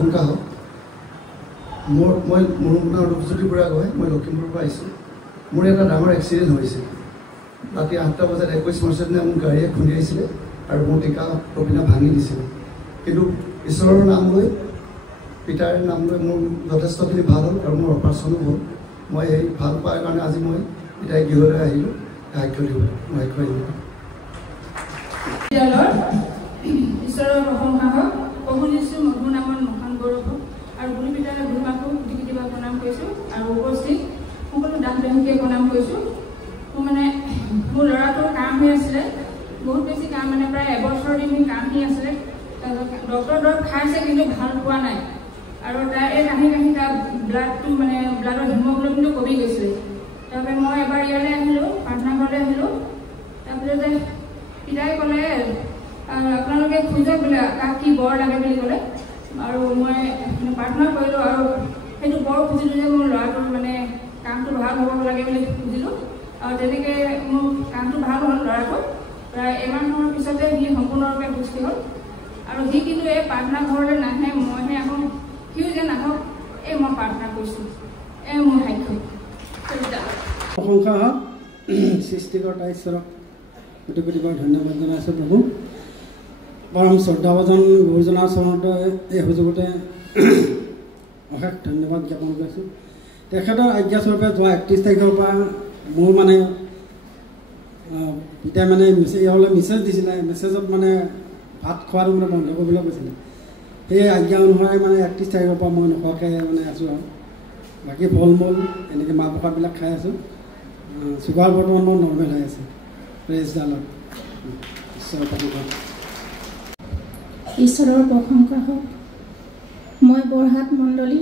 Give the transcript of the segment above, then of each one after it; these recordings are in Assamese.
প্ৰশংসা হওক। মই মোৰ নাম ৰূপজ্যোতি বুঢ়াগোহাঁই, মই লখিমপুৰৰ পৰা আহিছোঁ। মোৰ এটা ডাঙৰ এক্সিডেণ্ট হৈছিল। ৰাতি 8টা বজাত 21 মাৰ্চৰ দিনা মোক গাড়ীয়ে খুন্দিয়াইছিলে আৰু মোৰ টিকা কপিনা ভাঙি দিছিলে। কিন্তু ঈশ্বৰৰ নাম লৈ, পিতাৰ নাম লৈ মোৰ যথেষ্টখিনি ভাল হ'ল আৰু মোৰ অপাৰেশ্যনো হ'ল। মই সেই ভাল পোৱাৰ কাৰণে আজি মই পিতাই গৃহলৈ আহিলোঁ সাক্ষ্য দিবলৈ। মই সাক্ষ্য দিলোঁ। ঈশ্বৰৰ প্ৰশংসা হওক। প্ৰভু যীশু মধুৰ নামত মহান গৌৰৱ হওক। আৰু গুৰু পিতাৰ গুৰুমাকো কোটি কোটিবাৰ প্ৰণাম কৰিছোঁ আৰু উপস্থিত সকলো দাস দাসীকে প্ৰণাম কৰিছোঁ। মোৰ ল'ৰাটোৰ কাম হৈ আছিলে, বহুত বেছি কাম, প্ৰায় এবছৰ দিন কাম হৈ আছিলে। ডক্টৰ দৰৱ খাইছে কিন্তু ভাল পোৱা নাই আৰু তাৰ এই কাহি তাৰ ব্লাডটো ব্লাডৰ হিমগ্ল'বিনটো কমি গৈছিলে। তাৰপৰা মই এবাৰ ইয়ালৈ আহিলোঁ, প্ৰাৰ্থনা ঘৰলৈ আহিলোঁ। তাৰপিছতে পিতাই ক'লে আপোনালোকে খুজক বোলে কাক কি বৰ লাগে বুলি ক'লে আৰু মই প্ৰাৰ্থনা কৰিলোঁ আৰু সেইটো বৰ খুজিলোঁ যে মোৰ ল'ৰাটোৰ কামটো ভাল হ'ব লাগে বুলি খুজিলোঁ আৰু তেনেকৈ মোৰ কামটো ভাল হ'ল। ল'ৰাটো প্ৰায় এমাহৰ পিছতে সি সম্পূৰ্ণৰূপে সুস্থ হ'ল আৰু সি কিন্তু এই প্ৰাৰ্থনা ঘৰলৈ নাহে, মইহে আহোঁ। সিও যে নাহক, এই মই প্ৰাৰ্থনা কৰিছোঁ। এই মোৰ সাক্ষ্য। প্ৰশংসা হওক সৃষ্টিকৰ্তা ঈশ্বৰক কোটি কোটিবাৰ ধন্যবাদ জনাইছোঁ। প্ৰভু পৰম শ্ৰদ্ধাভাজন গুৰুজনাৰ চৰণত এই সুযোগতে অশেষ ধন্যবাদ জ্ঞাপন কৰিছোঁ। তেখেতৰ আজ্ঞাস্বৰূপে যোৱা 31 তাৰিখৰ পৰা মোৰ পিতাই ইয়ালৈ মেছেজ দিছিলে। মেছেজত ভাত খোৱাটো বন্ধ কৰিবলৈ কৈছিলে। সেই আজ্ঞা অনুসাৰে 31 তাৰিখৰ পৰা মই নোখোৱাকৈ আছোঁ আৰু বাকী ফল মূল এনেকৈ মাহ প্ৰসাদবিলাক খাই আছোঁ। চুগাৰ বৰ্তমান মোৰ নৰ্মেল হৈ আছে। প্ৰেজডালত ঈশ্বৰৰ প্ৰশংসা হওক। মই বৰহাট মণ্ডলী।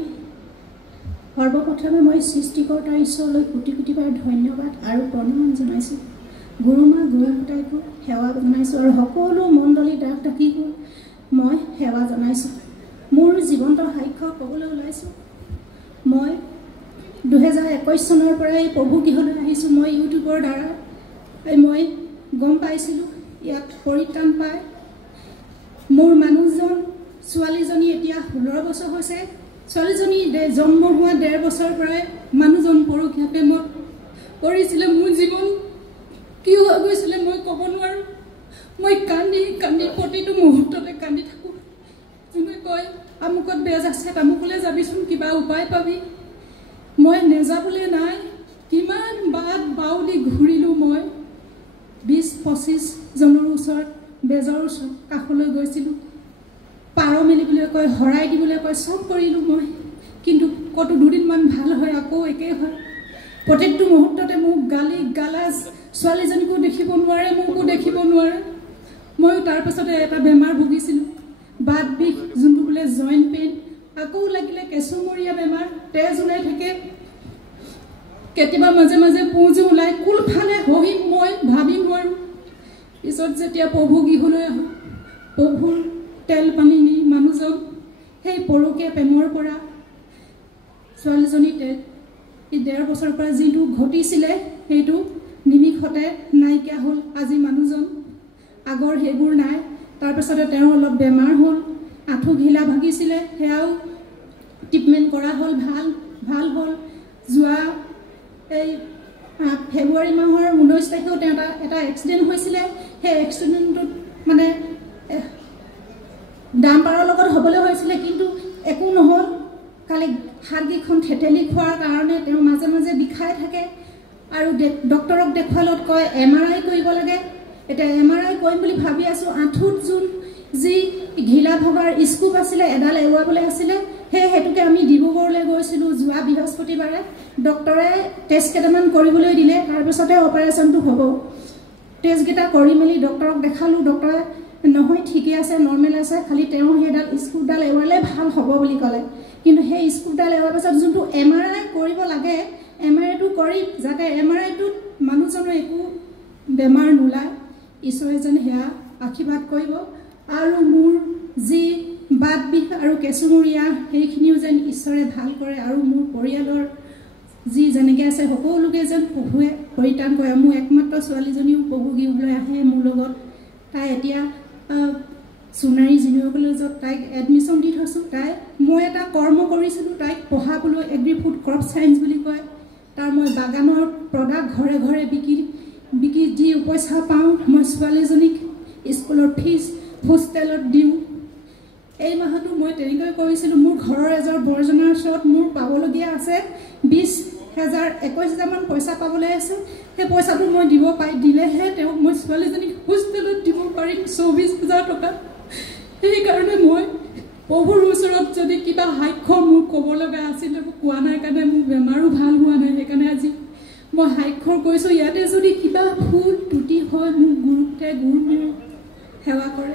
সৰ্বপ্ৰথমে মই সৃষ্টিকৰ্তা ঈশ্বৰলৈ কোটি কোটিবাৰ ধন্যবাদ আৰু প্ৰণাম জনাইছোঁ। গুৰুমা গুৰুপিতাইকো সেৱা জনাইছোঁ আৰু সকলো মণ্ডলী দাস দাসীকো মই সেৱা জনাইছোঁ। মোৰ জীৱন্ত সাক্ষ্য ক'বলৈ ওলাইছোঁ। মই 2021 চনৰ পৰাই প্ৰভু গৃহলৈ আহিছোঁ। মই ইউটিউবৰ দ্বাৰা মই গম পাইছিলোঁ ইয়াত পৰিত্ৰাণ পায়। মোৰ মানুহজন, ছোৱালীজনী এতিয়া 16 বছৰ হৈছে। ছোৱালীজনী জন্ম হোৱা 1.5 বছৰৰ পৰাই মানুহজন পৰকীয়া প্ৰেমত পৰিছিলে। মোৰ জীৱন কি হৈ গৈছিলে মই ক'ব নোৱাৰোঁ। মই কান্দি কান্দি প্ৰতিটো মুহূৰ্ততে কান্দি থাকোঁ। যোনে কয় আমুকত বেজ আছে, তামুকলৈ যাবিচোন, কিবা উপায় পাবি। মই নেযাবলৈ নাই। কিমান বাট বাউলি ঘূৰিলোঁ। মই 20-25 জনৰ ওচৰত বেজৰ ওচৰত কাষলৈ গৈছিলোঁ। পাৰ মেলিবলৈ কয়, হৰাই দিবলৈ কয়, চব কৰিলোঁ মই। কিন্তু ক'তো দুদিনমান ভাল হয়, আকৌ একেই হয়। প্ৰত্যেকটো মুহূৰ্ততে মোক গালি গালাজ। ছোৱালীজনীকো দেখিব নোৱাৰে, মোকো দেখিব নোৱাৰে। ময়ো তাৰপাছতে এটা বেমাৰ ভুগিছিলোঁ, বাত বিষ, যোনটো বোলে জইণ্ট পেইন। আকৌ লাগিলে কেঁচুমৰীয়া বেমাৰ, তেজ ওলাই থাকে। কেতিয়াবা মাজে মাজে পুঁজো ওলাই। কোনফালে সহিম মই ভাবি নোৱাৰোঁ। পিছত যেতিয়া প্ৰভু গৃহলৈ আহোঁ, প্ৰভুৰ তেল পানী নি মানুহজন সেই পৰকীয়া প্ৰেমৰ পৰা ছোৱালীজনী 1.5 বছৰৰ পৰা যিটো ঘটিছিলে সেইটো নিমিষতে নাইকিয়া হ'ল। আজি মানুহজন আগৰ সেইবোৰ নাই। তাৰপিছতে তেওঁৰ অলপ বেমাৰ হ'ল, আঁঠু ঘিলা ভাগিছিলে, সেয়াও ট্ৰিটমেণ্ট কৰা হ'ল, ভাল হ'ল। যোৱা এই ফেব্ৰুৱাৰী মাহৰ 19 তাৰিখেও তেওঁ এটা এক্সিডেণ্ট হৈছিলে। সেই এক্সিডেণ্টটোত ডাম্পাৰৰ লগত হ'বলৈ হৈছিলে, কিন্তু একো নহ'ল। খালি হাড়কেইখন থেতেলি খোৱাৰ কাৰণে তেওঁ মাজে মাজে বিষাই থাকে আৰু ডক্টৰক দেখুৱালত কয় MRI কৰিব লাগে। এতিয়া MRI কৰিম বুলি ভাবি আছোঁ। আঁঠুত যি ঘিলা ভগাৰ স্কুপ আছিলে, এডাল এৰুৱাবলৈ আছিলে, সেইটোকে আমি ডিব্ৰুগড়লৈ গৈছিলোঁ যোৱা বৃহস্পতিবাৰে। ডক্টৰে টেষ্ট কেইটামান কৰিবলৈ দিলে, তাৰপিছতে অপাৰেশ্যনটো হ'ব। টেষ্টকেইটা কৰি মেলি ডক্টৰক দেখালোঁ। ডক্টৰে নহয় ঠিকে আছে, নৰ্মেল আছে, খালি তেওঁ সেইডাল স্কুপডাল এৰুৱালে ভাল হ'ব বুলি ক'লে। কিন্তু সেই স্কুপডাল এৰুৱাৰ পাছত যোনটো MRI কৰিব লাগে, MRIটো কৰি যাতে MRIটোত মানুহজনৰ একো বেমাৰ নোলায়, ঈশ্বৰে যেন সেয়া আশীৰ্বাদ কৰিব। আৰু মোৰ যি বাত বিষ আৰু কেঁচুমৰীয়া সেইখিনিও যেন ঈশ্বৰে ভাল কৰে আৰু মোৰ পৰিয়ালৰ যি যেনেকৈ আছে সকলোকে যেন প্ৰভুৱে পৰিত্ৰাণ কৰে। মোৰ একমাত্ৰ ছোৱালীজনীও প্ৰভু গৃহলৈ আহে মোৰ লগত। তাই এতিয়া সোণাৰী জুনিয়ৰ কলেজত তাইক এডমিশ্যন দি থৈছোঁ। মই এটা কৰ্ম কৰিছিলোঁ, তাইক পঢ়াবলৈ এগ্ৰি ফুড ক্ৰপ ছায়েন্স বুলি কয়। তাৰ মই বাগানৰ প্ৰডাক্ট ঘৰে ঘৰে বিকি দি পইচা পাওঁ। মই ছোৱালীজনীক স্কুলৰ ফিজ হোষ্টেলত দিওঁ। এই মাহতো মই তেনেকৈ কৰিছিলোঁ। মোৰ ঘৰৰ এজৰ বৰ্জনাৰ ওচৰত মোৰ পাবলগীয়া আছে 21,000 মান পইচা পাবলৈ আছে। সেই পইচাটো মই দিলেহে তেওঁক মই ছোৱালীজনীক হোষ্টেলত দিব পাৰিম 24,000 টকা। সেইকাৰণে মই প্ৰভুৰ ওচৰত যদি কিবা সাক্ষ্য মোৰ ক'ব লগা আছিলে কোৱা নাই কাৰণে মোৰ বেমাৰো ভাল হোৱা নাই। সেইকাৰণে আজি মই সাক্ষ্য কৰিছোঁ। ইয়াতে যদি কিবা ভুল ত্ৰুটি হয় মোক গুৰুত্বে গুৰু সেৱা কৰে।